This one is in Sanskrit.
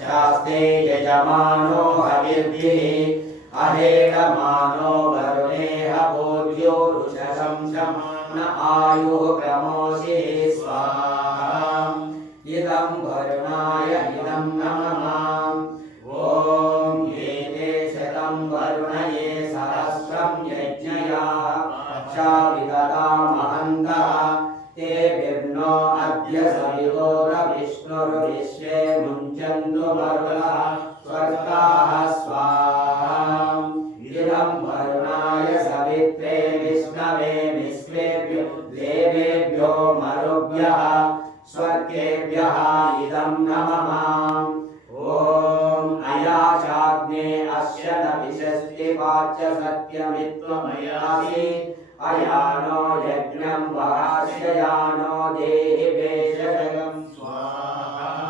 शास्ते यजमानो हविर्भिः अहेडमानो वरुणेह भोज्यो रुषसं शमान आयुः प्रमोषे स्वाहा इदं वरुणाय इदं नमः ॐ एते शतं वरुणये सहस्रं यज्ञया शाविदतामहन्तः तेभिर्नो अद्य सवितोरविष्णुर्विश्वे मुञ्चन्तु मरुतः स्वर्गाः स्वाहा इदं वरुणाय सवित्रे विष्णवे विश्वेभ्यो देवेभ्यो मरुभ्यः स्वर्गेभ्यः इदं नमः ॐ अयाचाग्ने अस्य न विशस्ति वाच्य सत्यमित्वमयासि अयानो यज्ञं वहास्य यानो देहि भेषजगम्